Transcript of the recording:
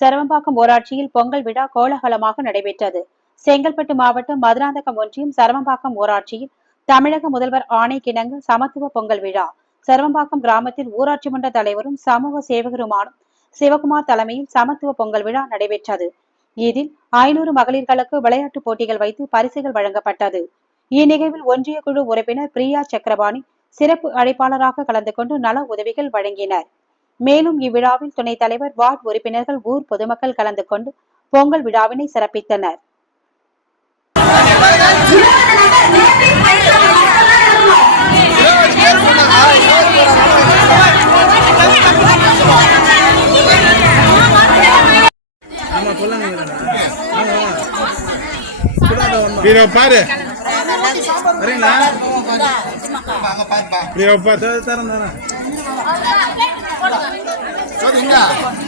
சரவம்பாக்கம் ஊராட்சியில் பொங்கல் விழா கோலாகலமாக நடைபெற்றது. செங்கல்பட்டு மாவட்டம் மதுராந்தகம் ஒன்றியம் சரவம்பாக்கம் ஊராட்சியில் தமிழக முதல்வர் ஆணைக்கிணங்க சமத்துவ பொங்கல் விழா. சரவம்பாக்கம் கிராமத்தில் ஊராட்சி மன்ற தலைவரும் சமூக சேவகருமான சிவகுமார் தலைமையில் சமத்துவ பொங்கல் விழா நடைபெற்றது. இதில் ஐநூறு மகளிர்களுக்கு விளையாட்டுப் போட்டிகள் வைத்து பரிசுகள் வழங்கப்பட்டது. இந்நிகழ்வில் ஒன்றிய குழு உறுப்பினர் பிரியா சக்கரபாணி சிறப்பு அழைப்பாளராக கலந்து கொண்டு நல உதவிகள் வழங்கினர். மேலும் இவ்விழாவில் துணைத் தலைவர் வார்டு உறுப்பினர்கள் ஊர் பொதுமக்கள் கலந்து கொண்டு பொங்கல் விழாவினை சிறப்பித்தனர். பாரு. வரீங்களா 是